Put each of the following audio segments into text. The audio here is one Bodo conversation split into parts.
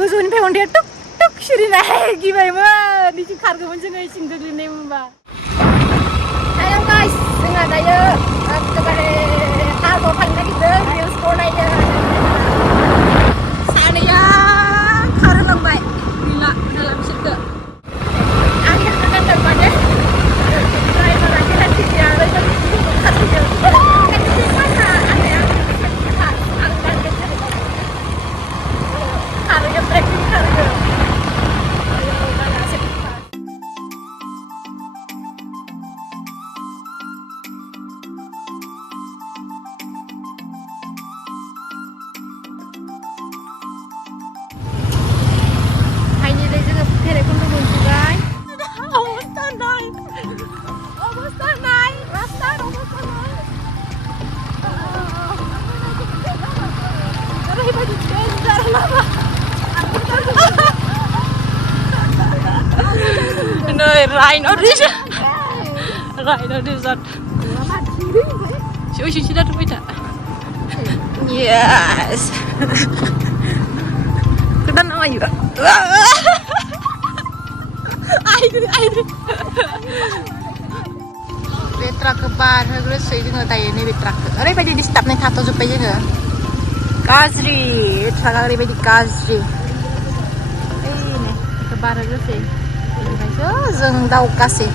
गोजौनिफ्राय अन्थाइआ टुक टुक सिरिनाय गिबायमोन बिथिं खारगौमोन जोङो सिं गोग्लैनाय मोनबा दायो गाइस जोंहा दायो एखेबारे हाजोआव थांनो नागिरदों भिउसखौ नायनो सानैया खारलांबाय गैला उनाला बिसोरखौ आं थांनांगोन माने ड्राइभारा गेलासि गैया ओरैनो खारफैदों खारयो breaking खारयो Rhino resort. Rhino resort. Sini dah tu kita. Yes. Kita nak ayu. Ayu. Betra kebar, harus sejauh tadi ni betra. Orang pada di stop ni tato jupa je ke? Kazri, betra kali pada Kazri. Ini kebar harus sih. जों दावगासै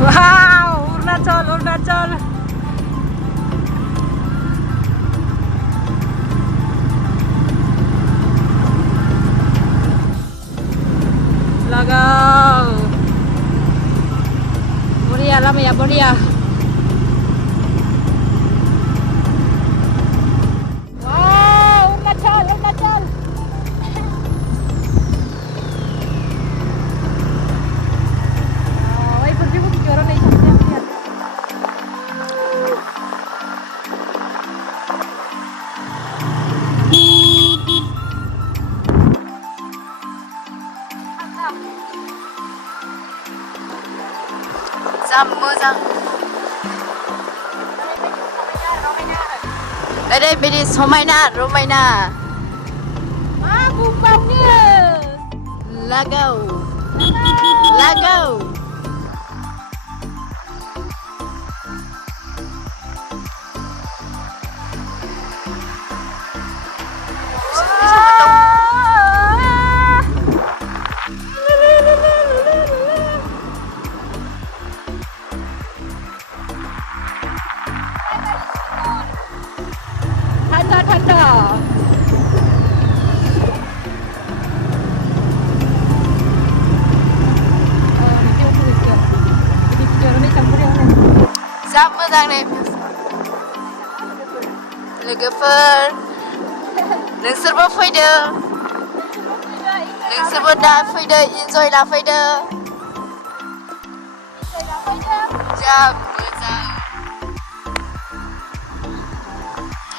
वाव अरुणाचल लगाव बरिया लामाया बरिया वाव अरुणाचल मोजां ओरैबायदि समायना रमायना मा बुंबावनो लागाव जा मोजां नो लोगोफोर नोंसोरबो फैदो नोंसोरबो दा फैदो इन्जय लाफैदो जा मोजां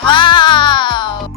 वाव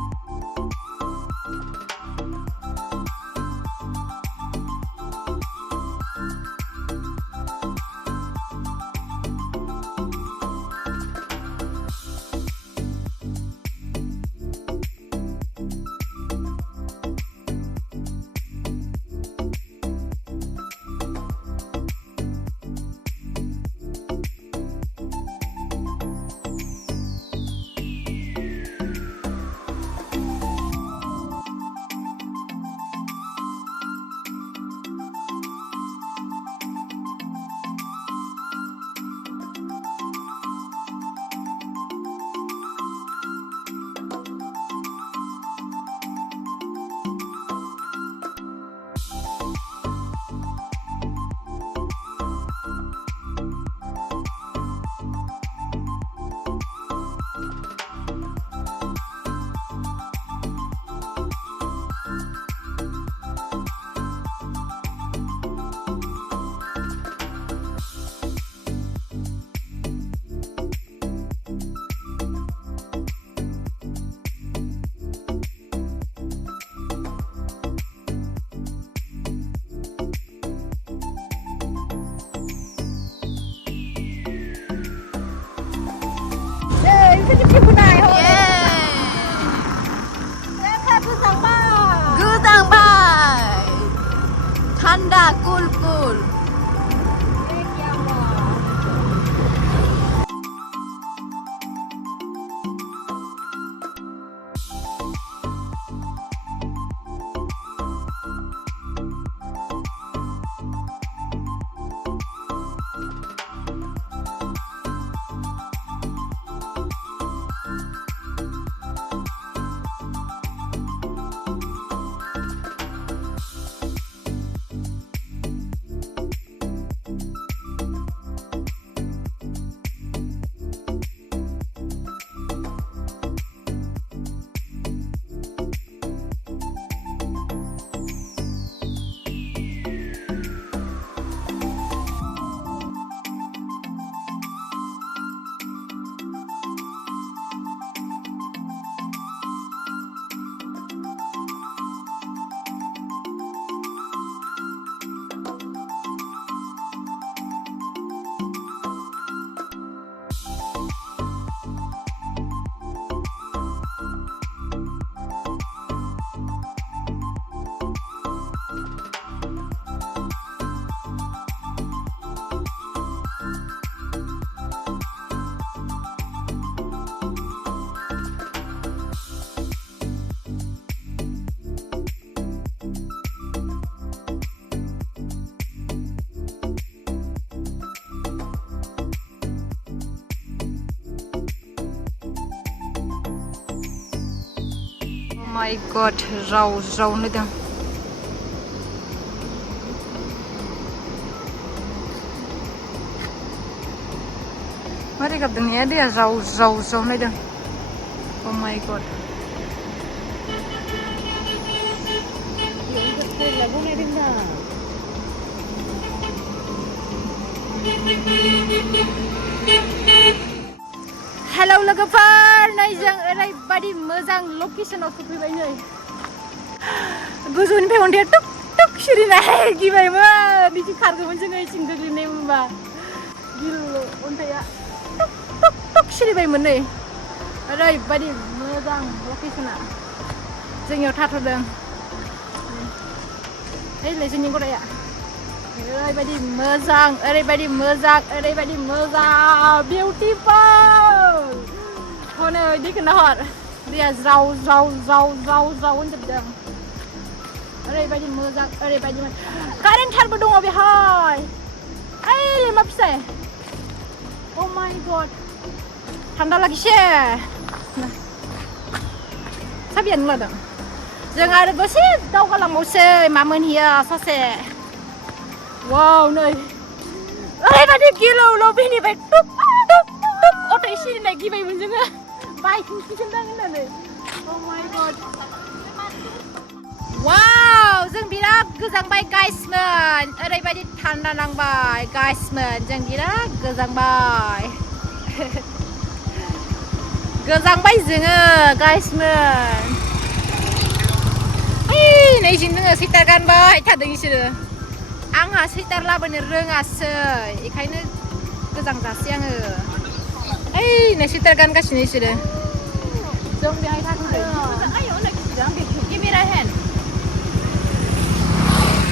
Indah, cool, cool. My God, rau nữa đâu. Mari gặp đường này đi à rau nữa đâu. Oh my God. Hello लोगोफोर, नै जों ओरैबायदि मोजां लकेसनाव सफैबाय नै। गोजौनिफ्राय अन्थाइआ टुक टुक सिरिनाय गिबायमोन, बिदि खारगौमोन जोङो सिं गोग्लैनाय मोनबा। गिलु अन्थाइआ टुक टुक टुक सिरिबायमोन नै। ओरैबायदि मोजां लकेसना। जोंनियाव थाथ'दों। ओइलाय जोंनि गराया। ओरैबायदि मोजां, बिउटिफुल। हनै दैखौ नाहर, दैया ज्राव होनजोबदों। ओरैबायदि मोजां, कारेन्ट थारबो दङ बेहाय। ओइ मा फिथाइ? Oh my God, थान्दा लागिसे। साबियानो लादों। जों आरो दसे दावगालांबावसै, मा मोनहैयो ससे। वाव नै ओरैबायदि गिलौल' बेनिफ्राय टुक टुक टुक अन्थाइ सिरिनाय गिबायमोन जोङो, बायफिनसिगोनदां होननानै। Oh my God. वाव, जों बिराद गोजांबाय गाइसमोन। ओरैबायदि थान्दा नांबाय गाइसमोन, जों बिराद गोजांबाय। गोजांबाय जोङो गाइसमोन। ओइ नैजिन दोङो सुइटार गानबाय थादों इसोरो। आंहा सुइटार लाबोनो रोङासै, बेखायनो गोजांजासै आङो। ओइ नै सुइटार गानगासिनो इसोरो। जों बेहाय थाथ'दों।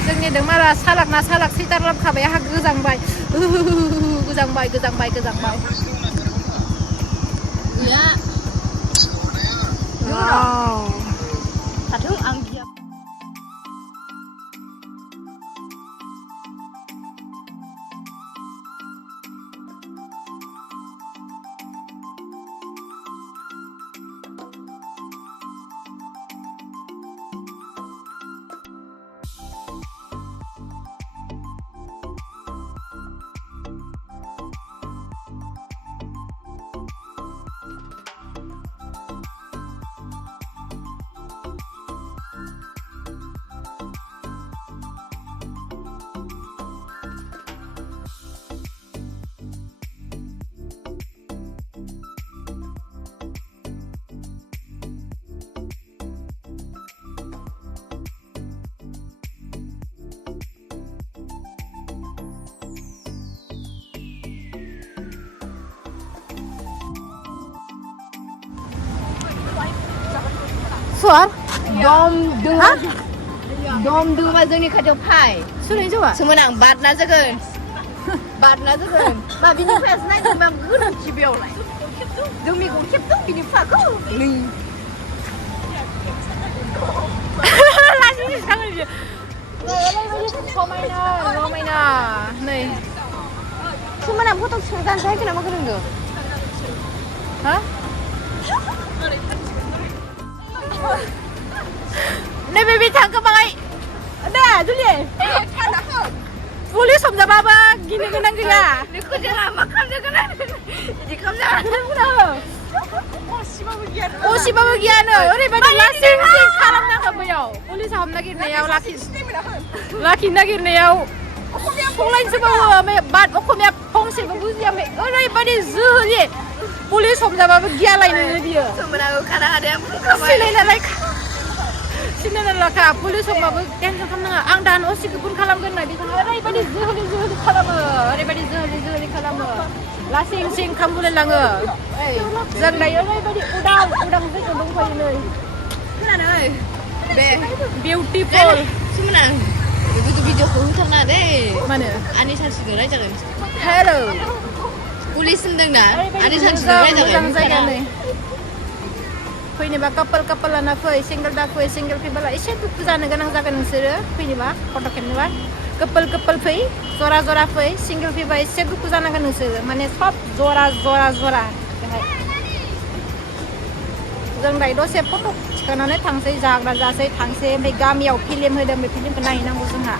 जोंनिदों मारा सालाक सुइटार लाबोखाबाय, आंहा गोजांबाय। गोजांबाय। गैया। वाव। थाथों आं गिया। Suar? Dom dengar. Dom du mà जोंनि खाथियाव फाय सुनै जौआ सोमोनां बादना जागोन बादना जागोन मा बिनिफ्रायसो नायदों मा गोरोन्थि बेयावलाय जों मेगन खेबदों बिनि फाखौ नै लासै थाङो बियो समायना रमायना नै सोमोनां फट' दानसो हायखो ना मा गोरोंदों ha नै बेबि थांखो बाङाय दा जुलि पुलिस हमजाबाबो गिनो गोनां गैया बेखौ जोंहा मा खालामनो गोनां बिदि खालामनो असिबाबो गियानो ओरैबायदि लासिं सिं खालामनांगौ बैयाव पुलिसा हमनो नागिरनायाव लाखिनो नागिरनायाव संलायनोसोबावो ओमफ्राय बाद असमिया फंसेबो बुजिया ओमफ्राय ओरैबायदि जोहोलि पुलिस हमजाबाबो गियालायनो बियो सोमोनां खाना हादों सिनायनायलाखा पुलिस हमबाबो टेनसन खालामनाङा आं दानो असिखौ फन खालामगोन होनना बिथाङा ओरैबायदि जोहोलि खालामो ओरैबायदि जोहोलि खालामो लासिं सिं खालामबोलायलाङो जों दायो ओरैबायदि उदां जायगायाव दंफायो नै खोनादों बे बिउटिफुल सोमोनां बेखौथ' भिडिअखौ होथारनाङा दे मानो आंनि सानसेजों रायजागोन हेलौ पुलिस होनदोंना आंनि सानसेजों रायजागोन जायगा नै फैनोबा कापोल लाना फै सिंगल दा फै सिंगल फैबोला एसे दुखु जानो गोनां जागोन नोंसोरो फैनोबा फट' खेबनोबा कापोल फै जरा फै सिंगल फैबा एसे दुखु जानांगोन नोंसोरो माने सब जरा बेहाय जों दायो दसे फट' थिखांनानै थांसै जाग्रा जासै थांसै ओमफ्राय गामियाव फिल्म होदों बे फिल्मखौ नायहैनांगौ जोंहा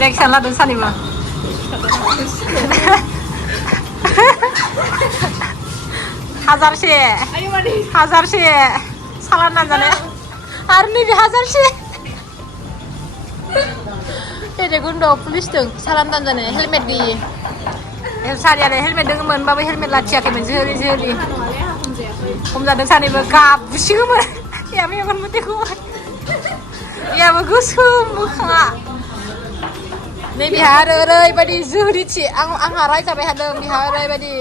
बेग लादों सानैबो हाजारसे सालान दानजानाय आरो नैबे हाजारसे पेरेगुन्द' पुलिसजों सालान दानजानाय हेलमेट गैयि सारियानो हेलमेट दङमोन होनबाबो हेलमेट लाखियाखैमोन जोहोलि हमजादों सानैबो गाबसिगौमोन या मेगन मोदैखौमोन याबो गोसोम मोखाङा नै बिहा आरो ओरैबायदि जोहोलिथि आंहा रायजाबाय थादों बिहा ओरैबायदि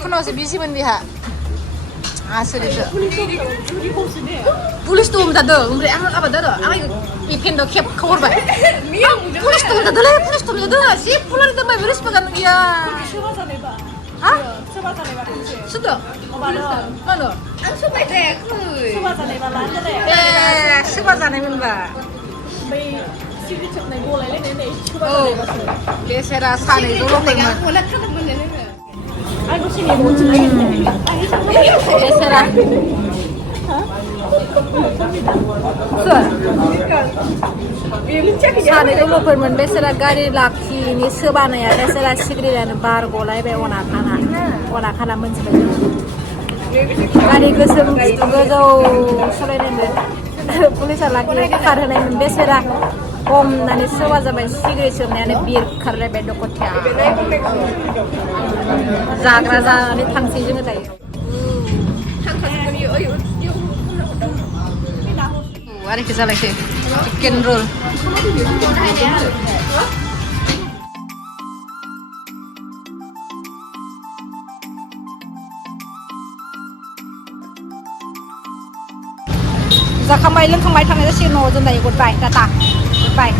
फुनावसो बिजिमोन बिहा आसरिसो पुलिसथ' हमजादों ओमफ्राय आं आबाद आरो आं इभेन्टआव खेबखौ हरबाय पुलिसथ' हमजादोंलै पुलिसथ' हमजादों जि फुलारि दोनबाय बे रिसपेक्ट जानो गैया सुद' मानो आं सोबाय जायाखै सोबा जानायमोनबा बेसेरा सानैजोंल'मोन बेसेरा सानैजोंल'फोरमोन बेसेरा गारि लाखिनि सोबानाया बेसेरा सिग्रिलानो बार गलायबाय अना खाना मोनथिबाय गारि गोसोम गोजौ सालायनायमोन पुलिसा लाखि खारहोनायमोन बेसेरा हमनानै सोबा जाबाय सिग्रेट सोबनायानो बिरखारलायबाय दख'थिया जाग्रा जानानै थांसै जोङो दायो आरोखि जालायसै चिकेन रल जाखांबाय लोंखांबाय थांनाय जासिगोन न'आव जों दायो गुड बाय टाटा गुड बाय